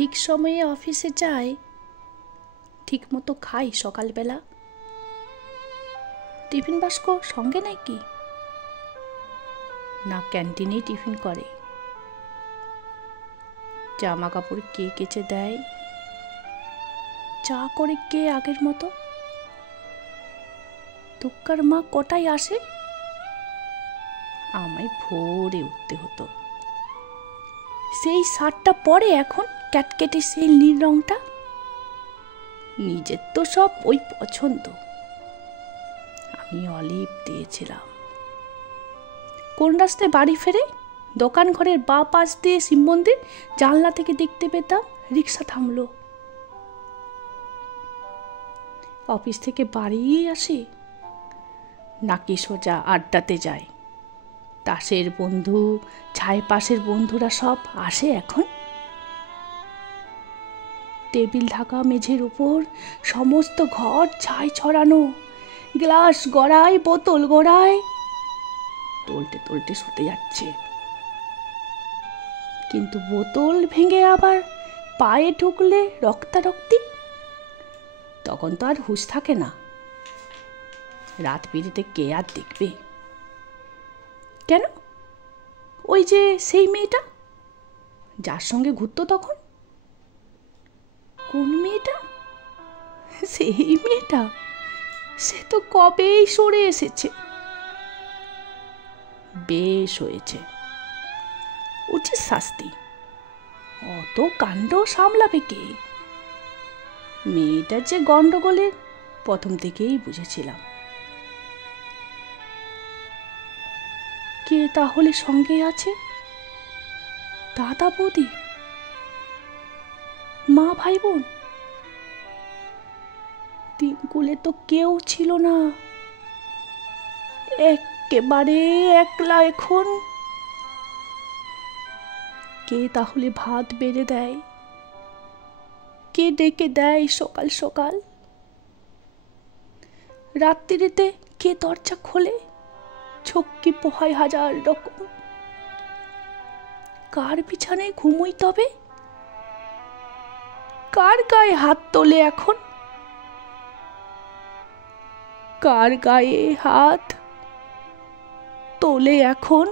ঠিক সময়ে অফিসে যায়, ঠিক মতো খাই সকালবেলা। টিফিন বাস্ক সঙ্গে নেই কি না, ক্যান্টিনেই টিফিন করে। জামা কাপড় কে কেচে দেয়, চা করে কে আগের মতো। দুক্কার মা কটায় আসে? আমায় ভোরে উঠতে হতো। সেই শার্টটা পরে এখন ক্যাটকেটে সেই নীল রংটা। নিজের তো সব ওই পছন্দ, আমি অলিভ দিয়েছিলাম। কোন রাস্তায় বাড়ি ফেরে দোকান ঘরের বা পাশ দিয়ে শিব মন্দির জানলা থেকে দেখতে পেতাম রিক্সা থামলো। অফিস থেকে বাড়ি আসে নাকি সোজা আড্ডাতে যায়। তাসের বন্ধু, ছায় পাশের বন্ধুরা সব আসে এখন। টেবিল ঢাকা মেঝের উপর সমস্ত ঘর ছাই ছড়ানো, গ্লাস গড়ায়, বোতল গড়ায়, টলটে টলটে শুতে যাচ্ছে। কিন্তু বোতল ভেঙে আবার পায়ে ঢুকলে রক্তারক্তি, তখন তো আর হুঁশ থাকে না। রাত বিরেতে কে আর দেখবে? কেন, ওই যে সেই মেয়েটা যার সঙ্গে ঘুরতো তখন। কোন মেয়েটা? সেই মেয়েটা, সে তো কবেই সরে এসেছে। বেশ হয়েছে, উচিত শাস্তি। অত কাণ্ড সামলাবে কে? মেয়েটার যে গন্ডগোলের প্রথম থেকেই বুঝেছিলাম। কে তাহলে সঙ্গে আছে? দাদা বৌদি, মা, ভাই বোন? তিনকুলে তো কেউ ছিল না, একেবারে একলা এখন। কে তাহলে ভাত বেড়ে দেয়? কে ডেকে দেয় সকাল সকাল? রাত্রিতে কে দরজা খোলে? ঝক্কি পোহায় হাজার রকম। কার বিছানায় ঘুমোই তবে? কার গায়ে হাত তোলে এখন? কার গায়ে হাত তোলে এখন?